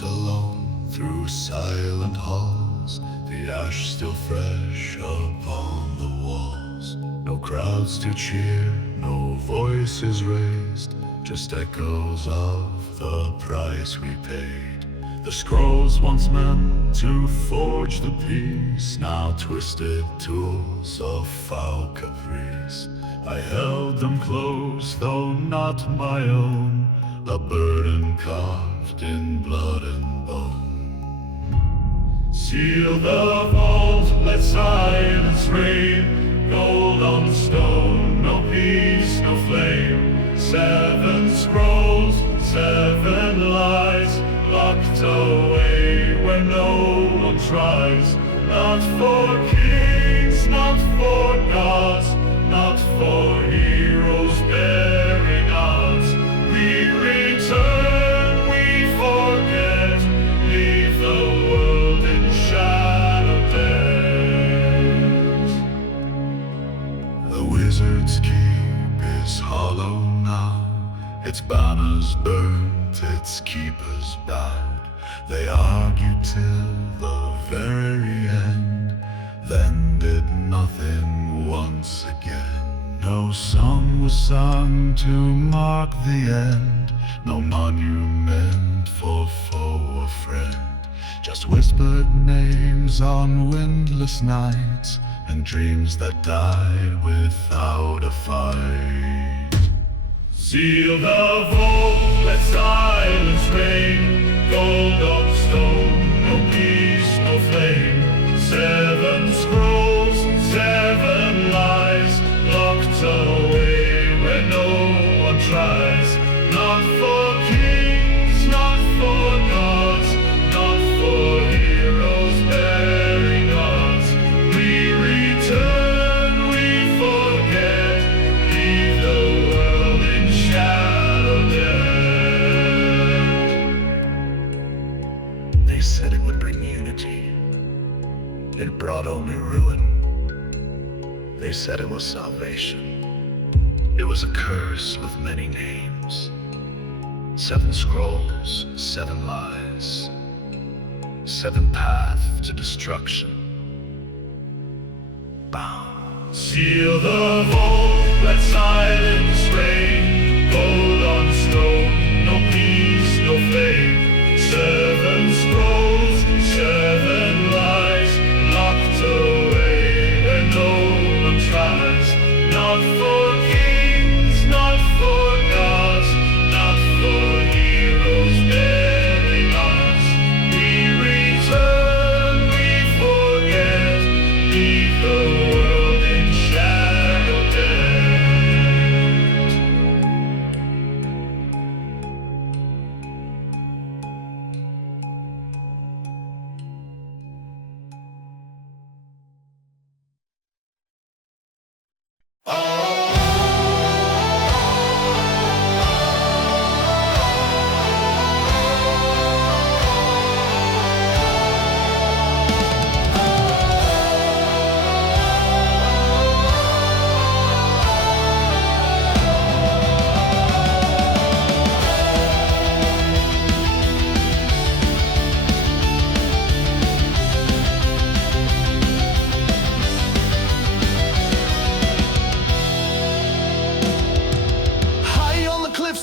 walked alone through silent halls, the ash still fresh upon the walls. No crowds to cheer, no voices raised, just echoes of the price we paid. The scrolls once meant to forge the peace, now twisted tools of foul caprice. I held them close, though not my own, a burden carved in blood and bone. Seal the vault, let silence reign, gold on stone, no peace, no flame. 7 scrolls, 7 lies, locked away where no one tries. Not for kings, not for gods, not for heroes bearing odds. We return, we forget, leave the world in shadow dead. The wizard's keep is hollow now, its banners burnt, its keepers bowed. They argued till the very end, then did nothing once again. No song was sung to mark the end, no monument for foe or friend. Just whispered names on windless nights, and dreams that died without a fight. Seal the vault, let silence reign, gold on stone, no peace, no flame. 7 scrolls, 7 lies, locked away where no one tries. Not for kings, not for gods, not for heroes bearing odds. We return, we forget, leave the world in shadow dead. They said it would bring unity. It brought only ruin. They said it was salvation. It was a curse with many names. 7 scrolls, 7 lies, 7 paths to destruction. Bound. Seal the vault, let silence reign, gold on stone, no peace, no flame. 7 scrolls, 7 lies, locked away where no one tries. Not for kings, not for gods, not for heroes bearing odds. We return, we forget, leave the world in shadow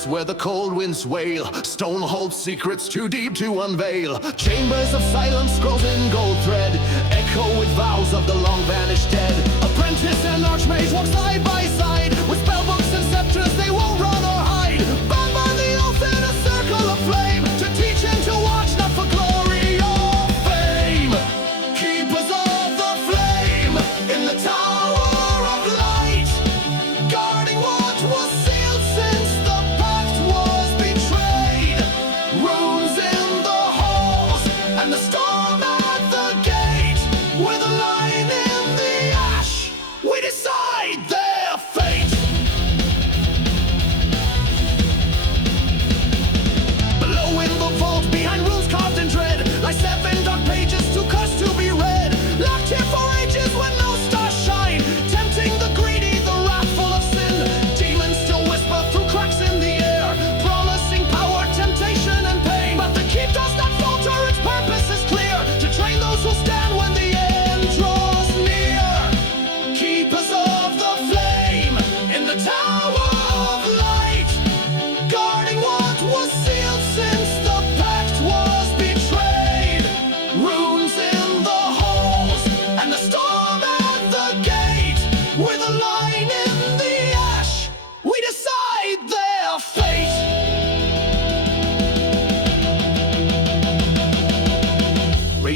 where the cold winds wail, stone holds secrets too deep to unveil. Chambers of silence, scrolls in gold thread, echo with vows of the long vanished dead. Apprentice and archmage walk side by side, with spellbooks and scepters they won't run or hide. Bound by the oath in a circle of flame, to teach and to watch, not for glory or fame. Keepers of the flame, in the tower of light, guarding what was sealed since the pact was betrayed. Runes in the halls, and the storm at the gate. With a line in the ash, we decide their fate.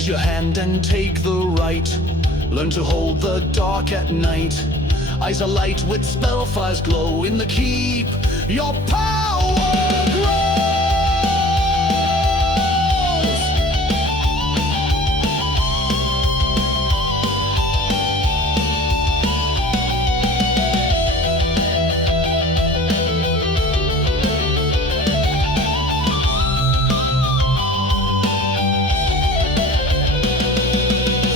Raise your hand and take the right. Learn to hold the dark at night. Eyes alight with spellfire's glow. In the keep, your power grows.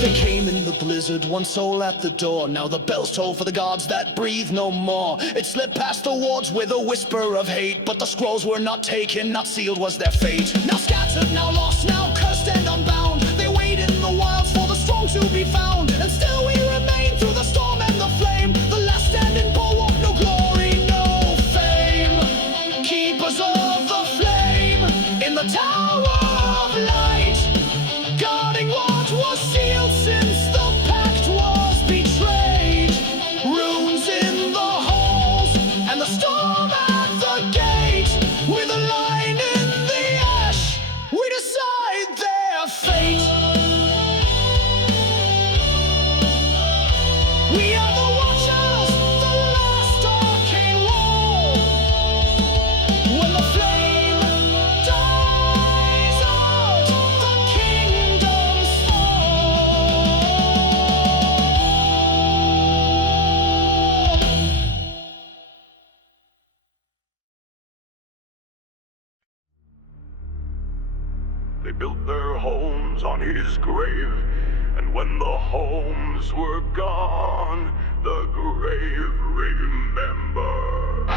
They came in the blizzard, one soul at the door. Now the bells toll for the gods that breathe no more. It slipped past the wards with a whisper of hate, but the scrolls were not taken, not sealed was their fate. Now scattered, now lost, now cursed and unbound. They wait in the wilds for the strong to be found. And still we remain through the storm and the flame. The last standing bulwark, no glory, no fame. Keepers of the flame in the tower of light, guarding what was sealed since the pact was betrayed. Runes in the halls and the storm at the gate. With a line in the ash, we decide their fate. We are the watchers, the last arcane wall. When the flame dies out, the kingdoms fall. They built their homes on his grave, and when the homes were gone, the grave remembered.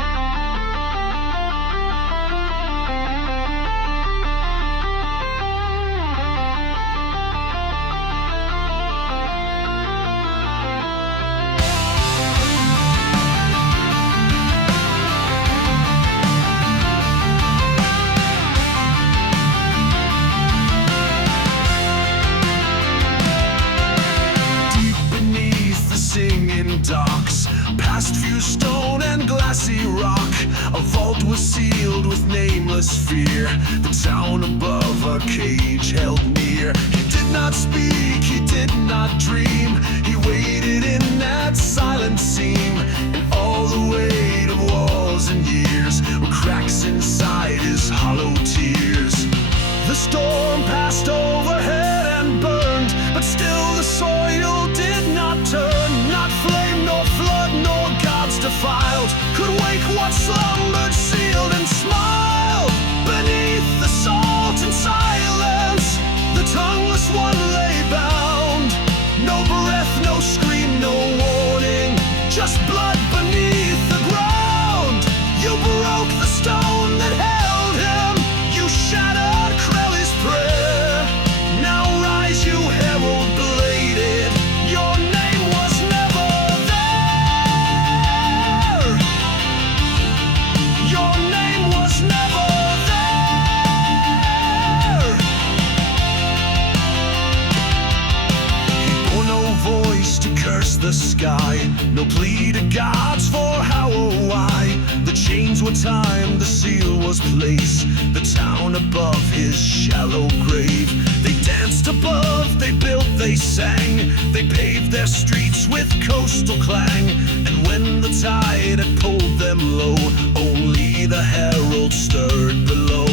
Deep beneath the singing docks, past few stone and glassy rock, a vault was sealed with nameless fear. The town above a cage held near. He did not speak, he did not dream. He waited in that silent seam, and all the weight of walls and years were cracks inside his hollow tears. The storm passed overhead and burned, but still the soil did not turn. Not flame, nor flood, nor gods defiled could wake what slumbered, sealed, and smiled. Beneath the salt and silence, the tongueless one lay bound. No breath, no scream, no warning, just blood beneath the ground. You broke the stone that held him, you shattered Crowley's prayer. Now rise, you herald bladed, your name was never there. Your name was never there. He bore no voice to curse the sky, no plea to gods for how or why. The chains were timed, the seal was placed, the town above his shallow grave. They danced above, they built, they sang, they paved their streets with coastal clang. And when the tide had pulled them low, only the herald stirred below.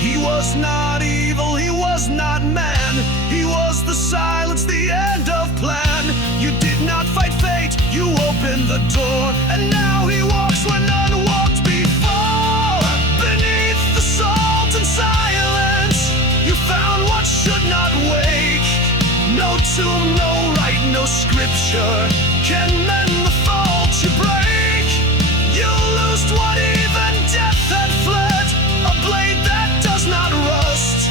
He was not evil, he was not man, he was the silence, the end of plan. You did not fight fate, you opened the door, and now he walks where none walked before. Beneath the salt and silence, you found what should not wake. No tomb, no rite, no scripture can mend the fault you break. You loosed what even death had fled, a blade that does not rust.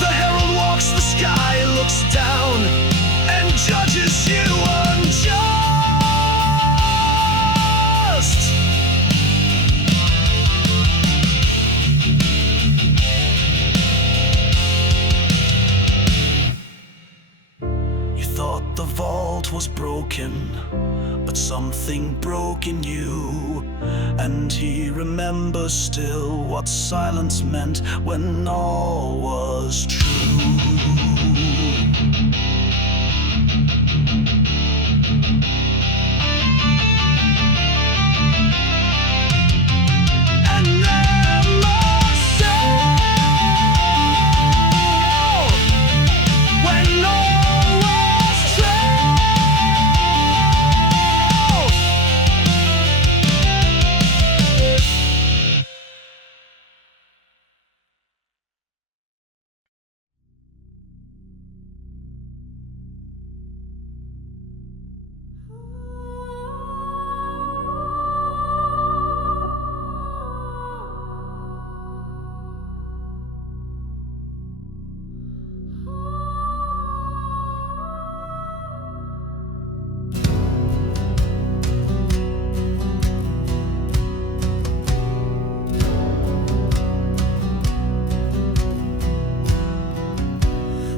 The herald walks the sky, looks down, and judges you unjust. You thought the vault was broken, but something broke in you. And he remembers still what silence meant when all was true.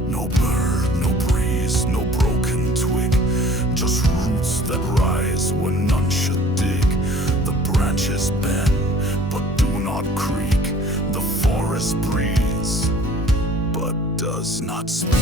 No bird, no breeze, no broken twig, just roots that rise when none should dig. The branches bend, but do not creak. The forest breathes, but does not speak.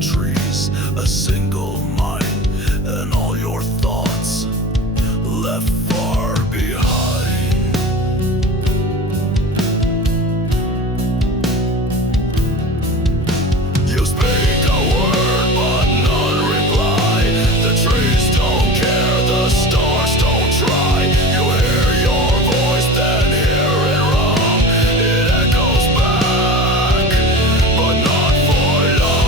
Trees, a single mind, and all your thoughts left far behind. You speak a word, but none reply. The trees don't care, the stars don't try. You hear your voice, then hear it wrong. It echoes back, but not for long.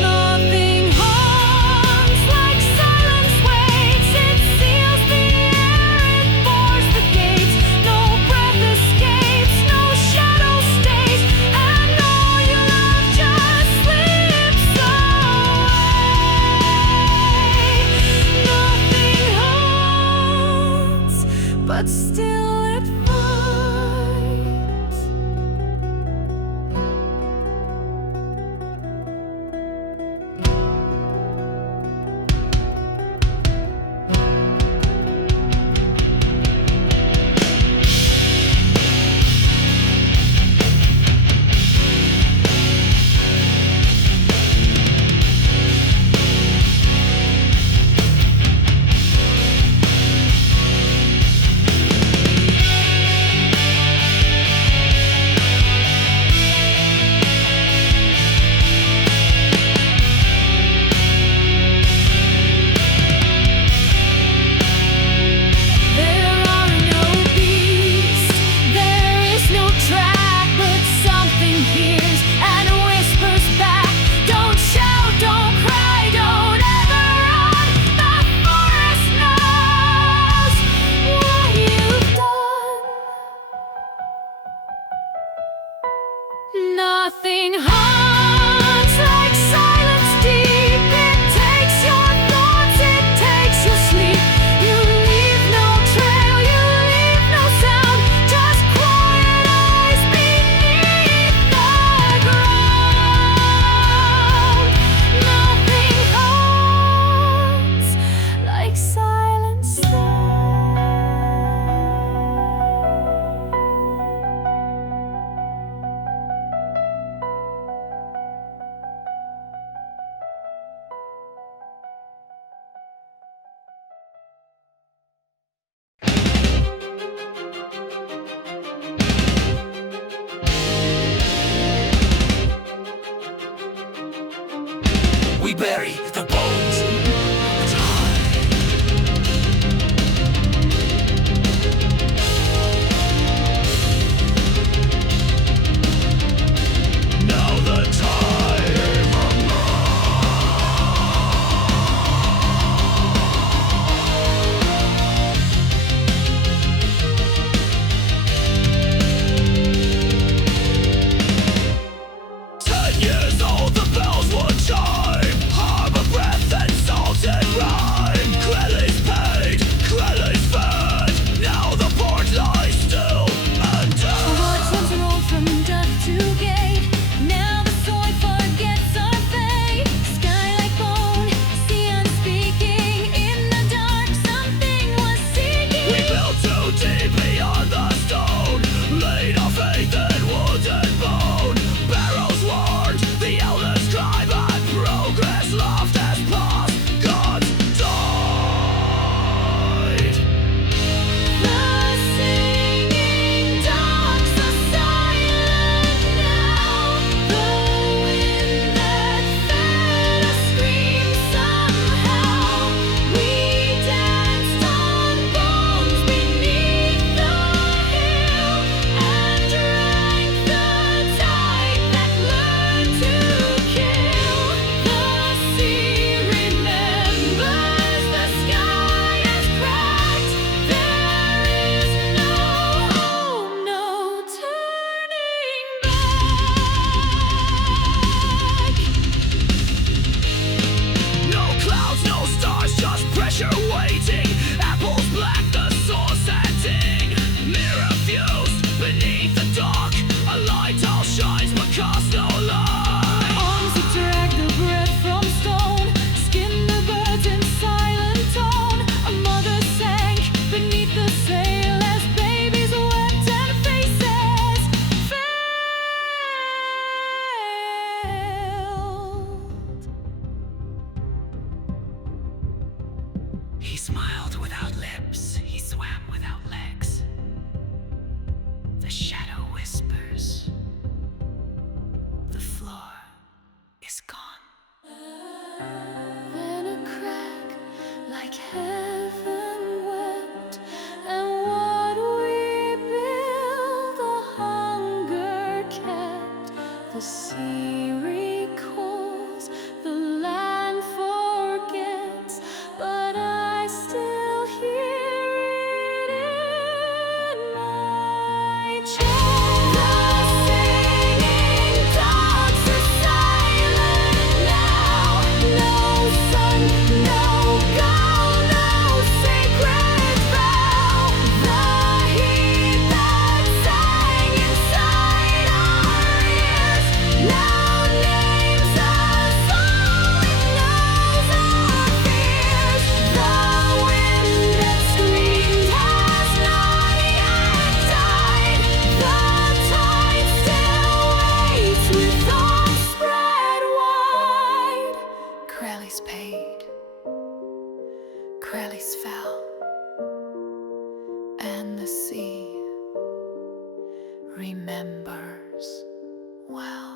Nothing haunts like silence waits. It seals the air, it bars the gates. No breath escapes, no shadow stays, and all you love just slips away. Nothing haunts, but still it finds. smiled without lips, he swam without legs. The shadow whispers, the floor is gone. Then a crack like heaven wept, and what we built a hunger kept. The sea recalls, the land forgets, but I still hear it in my chest. The singing dogs are silent now. No sun, no goal, no sacred vow. The heat that sang inside our ears now names us all. It knows our fears. The wind that screamed has not yet died. The tide still waits with arms spread wide. Crowley's paid, Crowley's fell, and the sea remembers well.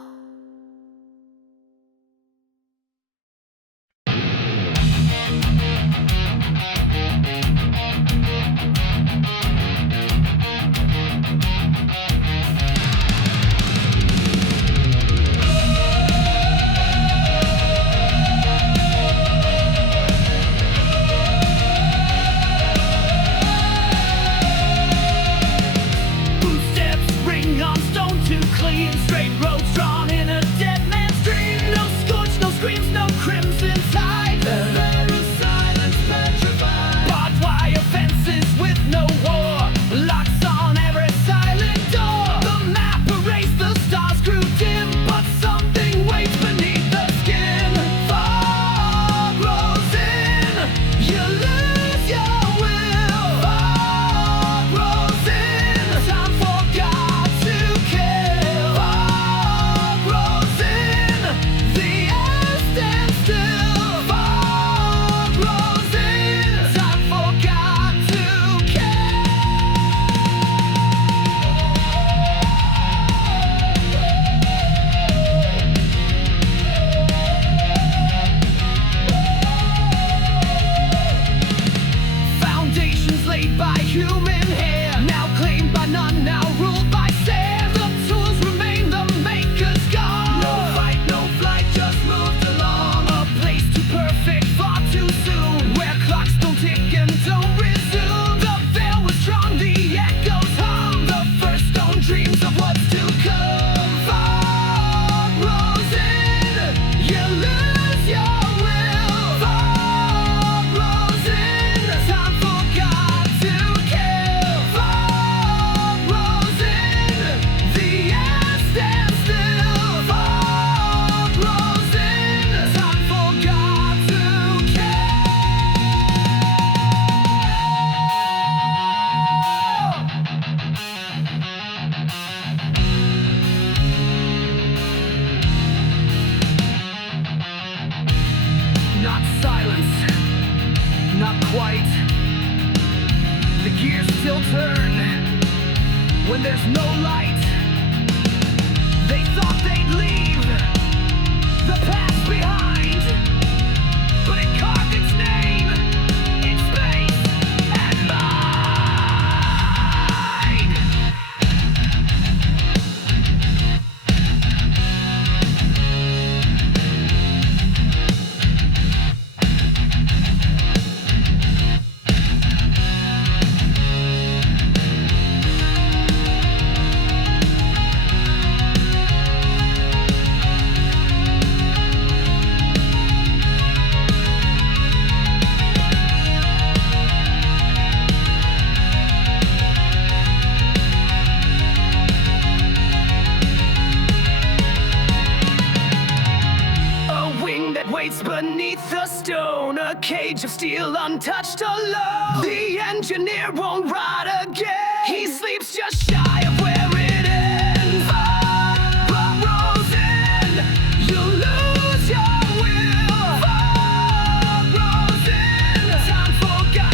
Footsteps ring on stone too clean, straight roads drawn in a dead man's dream. No scorch, no screams, no crimson tide. There is silence petrified. Barbed wire fences with no war, locks on every silent door. The map erased, the stars grew dim, but something waits beneath the skin. Fog rolls in, you lose your will. Fog rolls in, time for God to kill. Fog rolls in, the air stands still. Fog rolls in, time for God to kill. Foundations laid by human hand, now claimed by none, now ruled by sand. The tools remain, the maker's gone. No fight, no flight, just moved along. A place too perfect, far too soon, where clocks don't tick and don't resume. The veil was drawn, the echoes hum. The first stone dreams of what's to come. Fog rolls in, you lose your will. Fog rolls in, time for God to kill. Fog rolls in, the air stands still. Fog rolls in, time for God to kill. Not silence, not quite. The gears still turn when there's no light. They thought they'd leave the past behind, but it carved its name in space and mind. waits beneath the stone, a cage of steel untouched alone. The engineer won't ride again. He sleeps just shy of where it ends. Fog rolls in, you lose your will. Fog rolls in, time for God.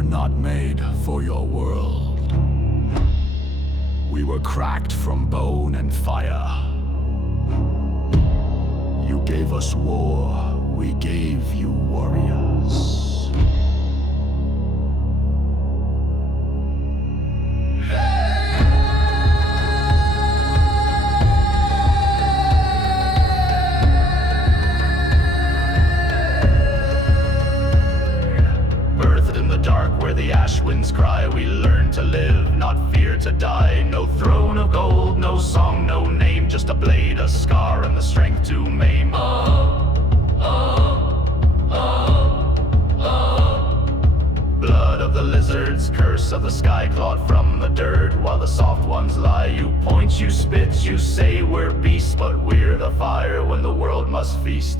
were not made for your world. We were cracked from bone and fire. You gave us war, we gave you warriors. Where the ash winds cry, we learn to live, not fear to die. No throne of gold, no song, no name, just a blade, a scar, and the strength to maim. Blood of the lizards, curse of the sky, clawed from the dirt, while the soft ones lie. You point, you spit, you say we're beasts, but we're the fire when the world must feast.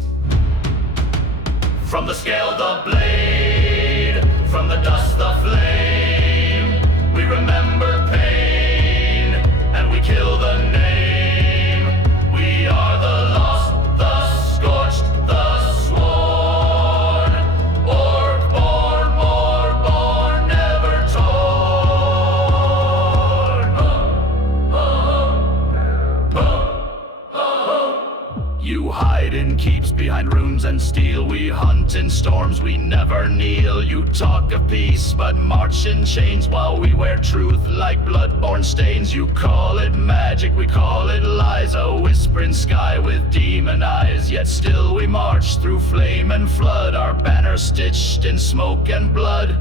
From the scale, the blade, from the dust, the flame. We remember pain, and we kill the name. We are the lost, the scorched, the sworn. Orc born, more born, never torn. You hide in keeps behind runes and steel. We hunt in storms, we never kneel. You talk of peace, but march in chains, while we wear truth like blood-borne stains. You call it magic, we call it lies, a whispering sky with demon eyes. Yet still we march through flame and flood, our banner stitched in smoke and blood.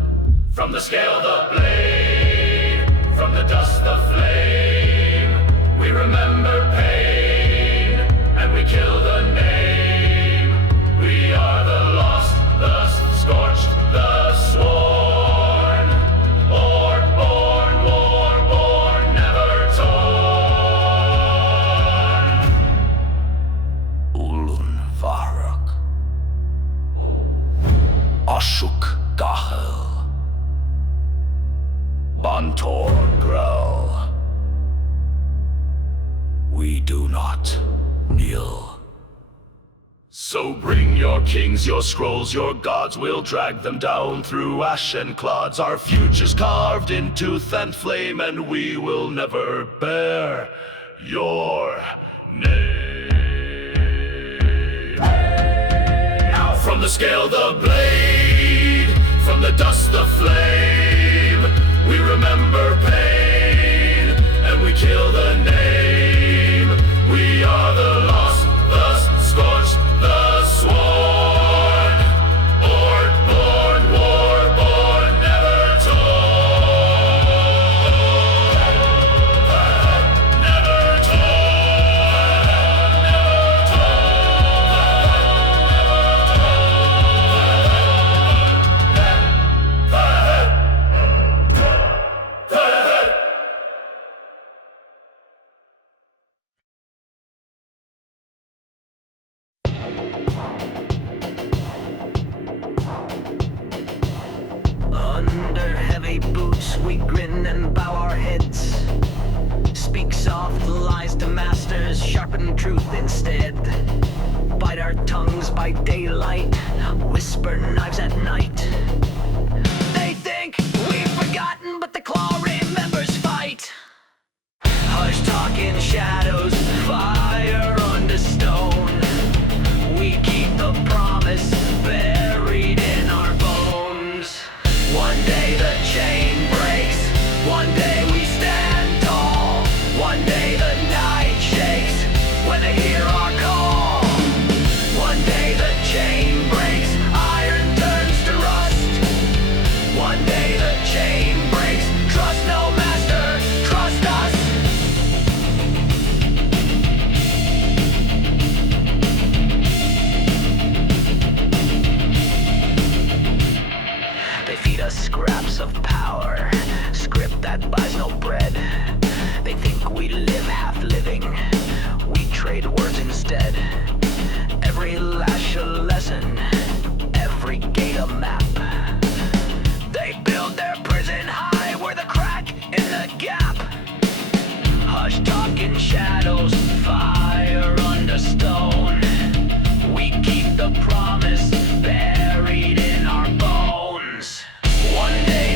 From the scale, the blade, from the dust, the flame. We remember pain, and we kill the name. We are the lost, the scorched, the sworn. Orc born, war born, never torn. Ulun Varak Ashuk Gahel Bantor Grell. We do not kneel. So bring your kings, your scrolls, your gods. We'll drag them down through ash and clods. Our future's carved in tooth and flame, and we will never bear your name. Now from the scale, the blade, from the dust, the flame. We remember pain, and we kill the name. We are the lost, the scorched, the sworn. Orc born, war born, never torn. Never torn. Never Under heavy boots we grin and bow our heads. Speak soft lies to masters, sharpen truth instead. Bite our tongues by daylight, whisper knives at night. They think we've forgotten, but the claw remembers fight. Hush talk in shadows, fire under stone. We keep the promise buried in our bones. One day the chain breaks, one day we stand tall. One day the night shakes when they hear our call. One day the chain breaks, iron turns to rust. One day the chain breaks, trust no master, trust us. They feed us scraps of power, script that buys no bread. They think we live half living, we trade words instead. Every lash a lesson, every gate a map. They build their prison high, we're the crack in the gap. Hush talk in shadows, fire under stone. We keep the promise buried in our bones. One day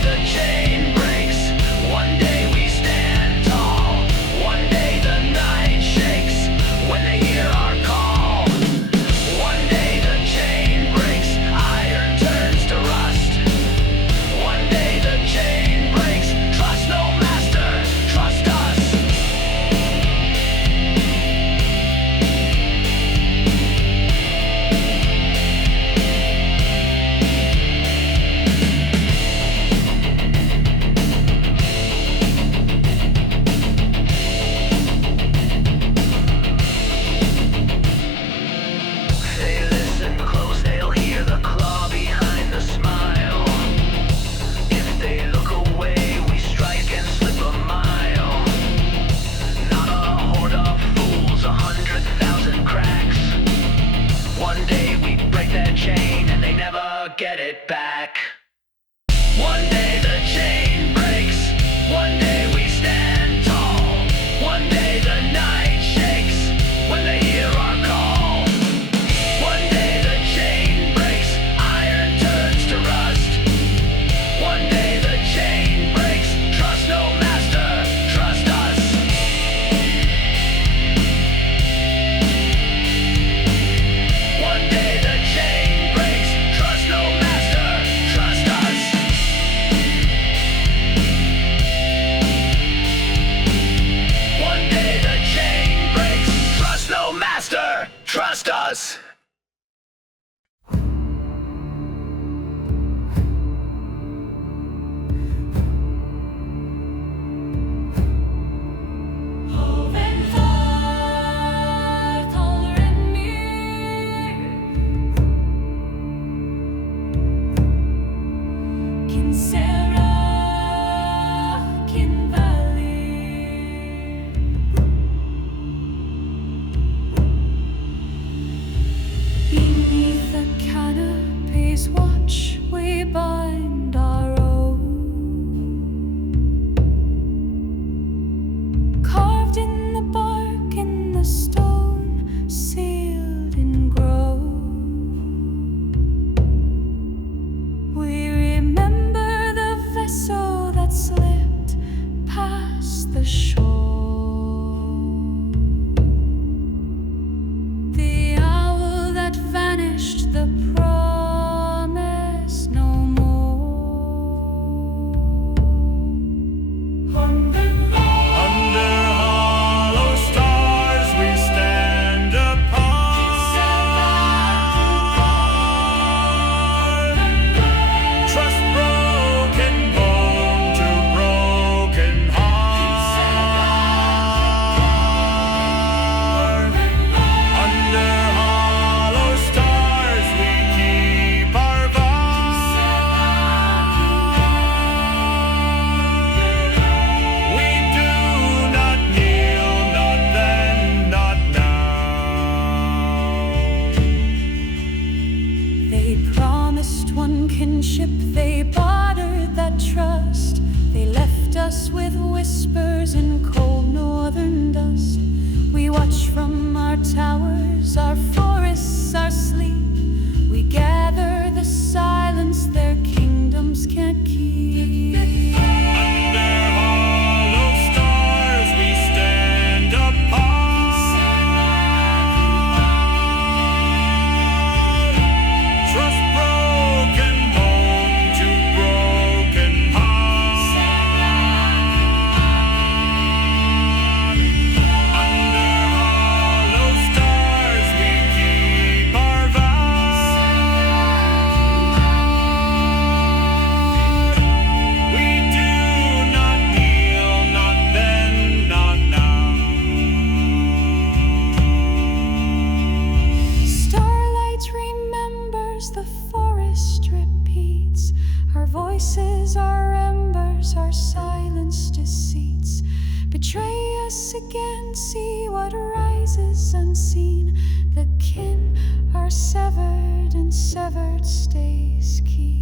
voices, our embers, our silence deceits betray us again. See what rises unseen. The kin are severed, and severed stays keep.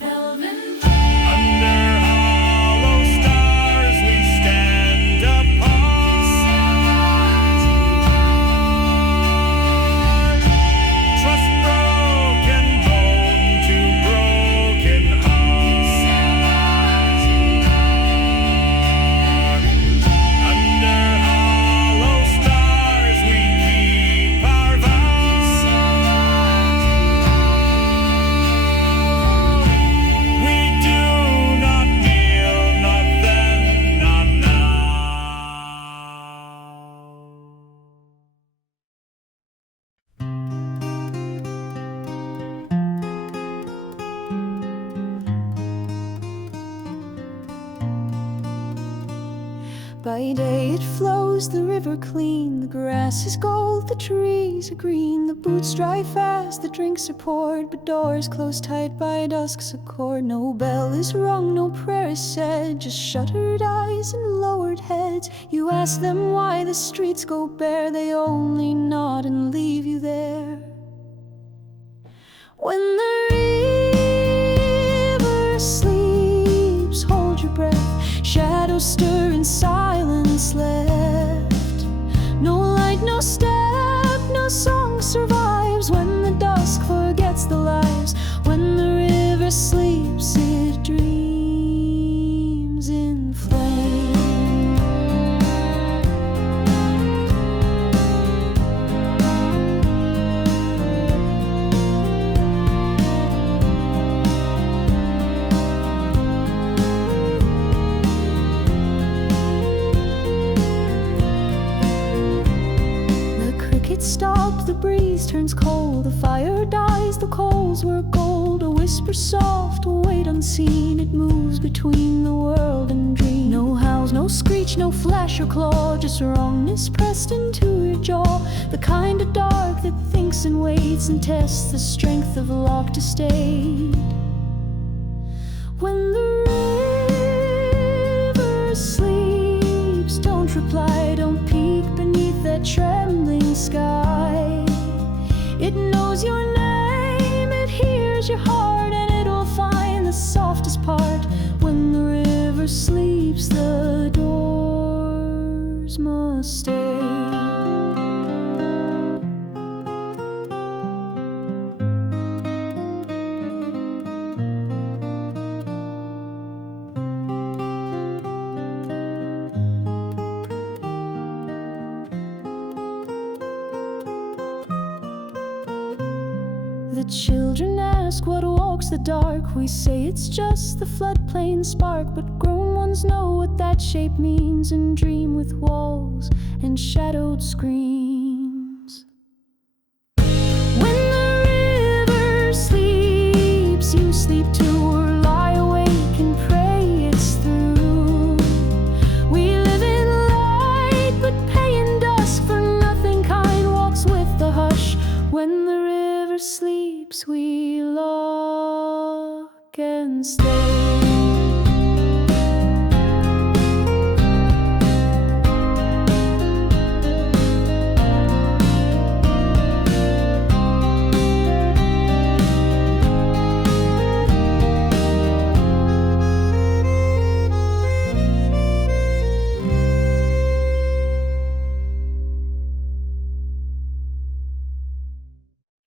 Under hollow stars we stand apart. Trust broken bone to broken heart. Under hollow stars we keep our vows. We do not kneel, not then, not now. By day it flows, the river clean, the grass is gold, the trees are green, the boots dry fast, the drinks are poured, but doors close tight by dusk's accord. No bell is rung, no prayer is said, just shuttered eyes and lowered heads. You ask them why the streets go bare, they only nod and leave you there. When the river sleeps, hold your breath. Shadows stir in silence left. No light, no step, no song survives. When the dusk forgets the lives, when the river sleeps, it dreams in flame. Stop, the breeze turns cold, the fire dies, the coals were gold. A whisper soft, a weight unseen, it moves between the world and dream. No howls, no screech, no flash or claw, just wrongness pressed into your jaw. The kind of dark that thinks and waits and tests the strength of locked estate. When the river sleeps, don't reply, don't peek beneath that trembling sky. It knows your name, it hears your heart, and it'll find the softest part. When the river sleeps, the doors must stay. The children ask what walks the dark. We say it's just the floodplain spark, but grown ones know what that shape means and dream with walls and shadowed screens. When the river sleeps, you sleep too, or lie awake and pray it's through. We live in light but pay in dusk, for nothing kind walks with the hush. When the river sleeps, we lock and stay.